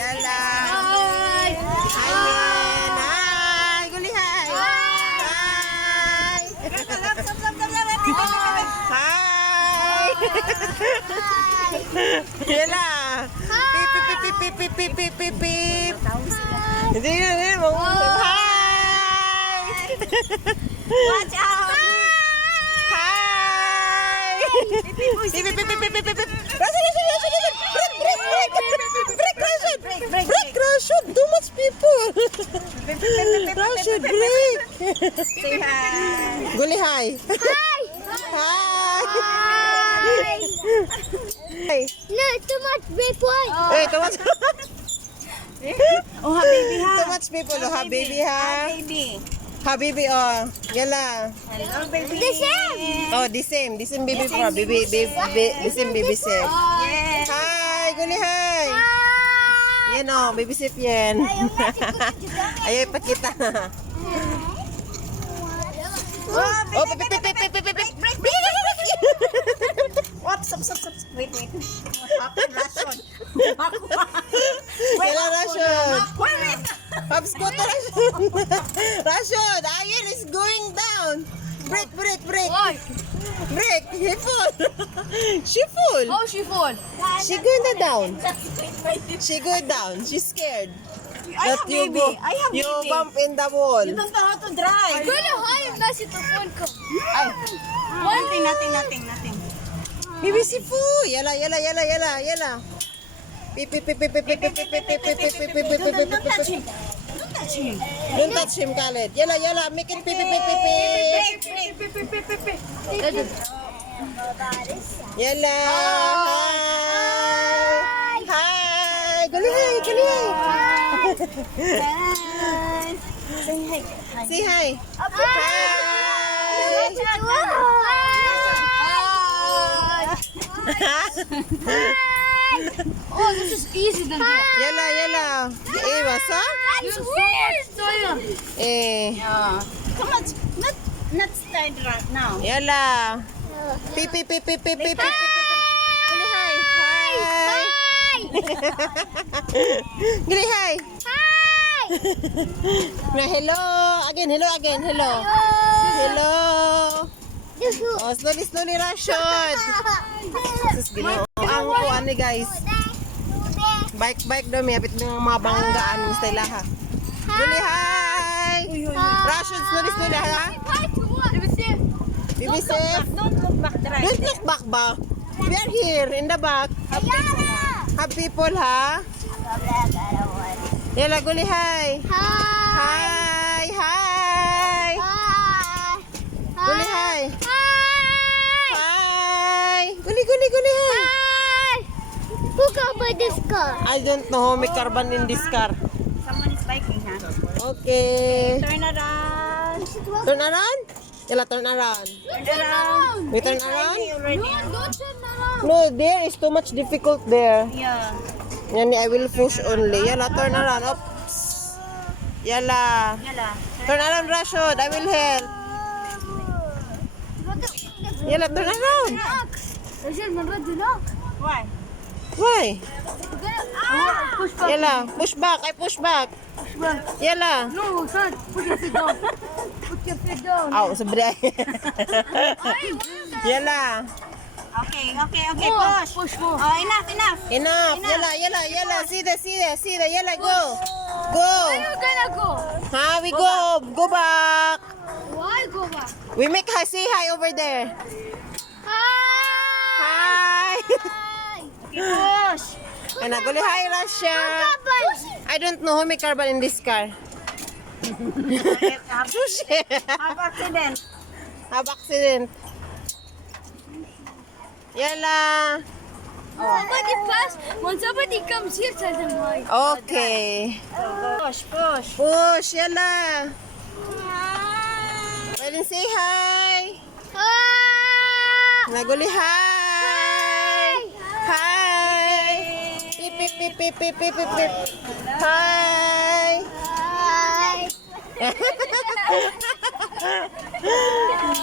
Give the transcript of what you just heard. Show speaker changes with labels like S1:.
S1: Yala.
S2: Hi!
S1: Hi, Yen. Hi. Guli, hi. Hi. Hi. Yala. Pip, pip, pip, pip, pip, pip, pip, pip, pip. Hindi yun. Hi.
S2: Watch out!
S1: Hi. Pip, pip, pip, pip, pip, pip, pip. Rashid. Break, Rashid. Too much people. Rashid, break.
S2: Say hi!
S1: Guli, hi.
S3: Hi!
S1: Hi. Hi.
S3: No, too much big one.
S1: Hey, too much.
S2: Oh, habibi ha!
S1: Too much people. Oh, habibi, ha.
S2: Habibi!
S1: Habibi, oh. Yala.
S2: Hello, baby!
S3: The same.
S1: Oh, the same baby for baby, the same baby sip.
S2: Yes!
S1: Hi, Guli, hi. Yan oh, baby sip yan. Ayaw ipakita. Oh, pip, pip, pip, pip, pip, pip, pip.
S2: What? Stop. Wait. What happened, Rashid?
S1: Yala, Rashid.
S2: Wait!
S1: Pops ko to, Rashid. Rashid, Ayan is going down. Break.
S2: Why?
S1: Break. He fall. She fall.
S2: How she fall?
S1: She going down. She going down. She's scared.
S2: I have baby. I have
S1: You
S2: baby.
S1: bump in the wall.
S2: You don't know how to drive.
S3: Gonna hide nasi phone ko.
S2: Nothing.
S1: Baby Sifu. Yala. Pip.
S2: Don't touch him. Don't touch him.
S1: Don't touch him, Khaled. Yala. Make it pip. Yala. Hi. Guli.
S2: Say hi.
S1: Say hi.
S3: Oh, this is easy than that.
S1: Yala. Basa?
S3: That's weird.
S2: Come on. Not start right now.
S1: Yala. Pip. Guli, hi. Guli, hi. Na hello. Again. Hello. Oh, slowly, Rashid. Sus, ginoo. Ang kuan ni guys. Bike daw may apit ng mga banggaan ng style ha. Guli, hi. Rashid, slowly, ha. Baby safe.
S2: Don't look back. Drive.
S1: Don't look back ba? We are here in the back. Have people, ha? Yala, Guli, hi. Hi. Guli, hi. Hi. Guli, hi.
S3: Who can buy this car?
S1: I don't know how may carbon in this car.
S2: Someone is biking, huh?
S1: Okay.
S2: Turn around.
S1: Turn around? Yala, turn around.
S2: Turn around.
S1: We turn around?
S2: Already.
S3: Don't turn around.
S1: No, there is too much difficult there.
S2: Yeah.
S1: Yani, I will push only. Yala, turn around. Oops. Yala. Turn around, Rashid. I will help. Yala, turn around.
S2: Why?
S1: Why?
S3: Push back.
S1: Yala, push back. I push back. Yala.
S3: No, son. Put your feet down. Put your feet down.
S1: Aw, sabre. Yala.
S2: Okay. Push. Oh, enough.
S1: Enough. Yala. See the. Yala, go.
S3: Where you gonna go?
S1: Ha, we go. Go back.
S3: Why go back?
S1: We make hi. Say hi over there. Hi.
S2: Push.
S1: And naguli hi, Rasha. I don't know who may carbon in this car. Sushi.
S2: Have accident.
S1: Have accident. Yala.
S3: Somebody pass. When somebody comes here, tell them why.
S1: Okay.
S2: Push.
S1: Push, yala. Well, then say hi. Naguli hi. Hi. Pip. Hi.